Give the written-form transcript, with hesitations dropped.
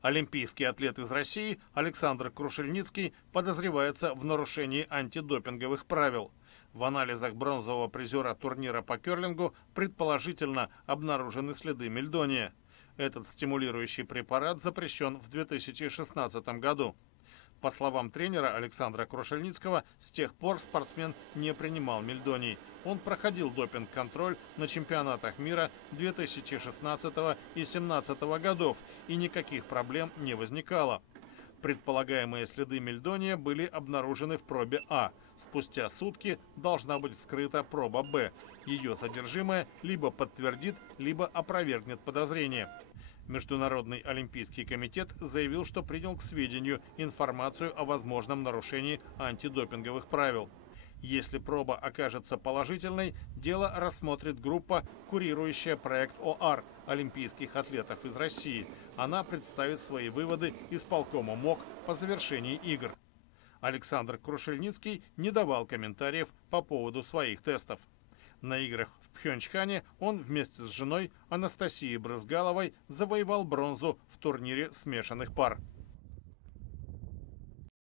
Олимпийский атлет из России Александр Крушельницкий подозревается в нарушении антидопинговых правил. В анализах бронзового призера турнира по керлингу предположительно обнаружены следы мельдония. Этот стимулирующий препарат запрещен в 2016 году. По словам тренера Александра Крушельницкого, с тех пор спортсмен не принимал мельдоний. Он проходил допинг-контроль на чемпионатах мира 2016 и 2017 годов, и никаких проблем не возникало. Предполагаемые следы мельдония были обнаружены в пробе А. Спустя сутки должна быть вскрыта проба Б. Ее содержимое либо подтвердит, либо опровергнет подозрение. Международный олимпийский комитет заявил, что принял к сведению информацию о возможном нарушении антидопинговых правил. Если проба окажется положительной, дело рассмотрит группа, курирующая проект ОАР олимпийских атлетов из России. Она представит свои выводы исполкому МОК по завершении игр. Александр Крушельницкий не давал комментариев по поводу своих тестов. На играх в Пхенчхане он вместе с женой Анастасией Брызгаловой завоевал бронзу в турнире смешанных пар.